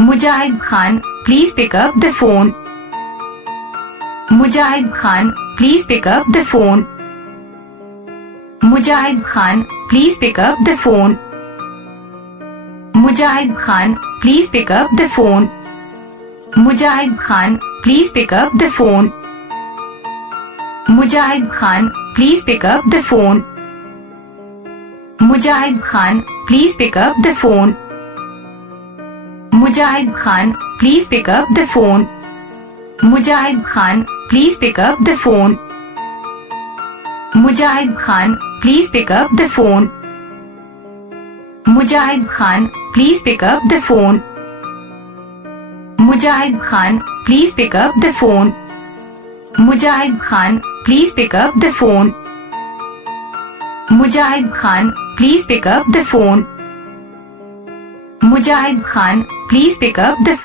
Mujahid-khan, please pick up the phone. Mujahid-khan, please pick up the phone. Mujahid-khan, please pick up the phone. Mujahid-khan, please pick up the phone. Mujahid-khan, please pick up the phone. Mujahid-khan, please pick up the phone. Mujahid-khan, please pick up the phone. Mujahid-khan, please pick up the phone. Mujahid-khan, please pick up the phone. Mujahid-khan, please pick up the phone. Mujahid-khan, please pick up the phone. Mujahid-khan, please pick up the phone. Mujahid-khan, please pick up the phone. Mujahid-khan, please pick up the phone. Mujahid-khan, please pick up the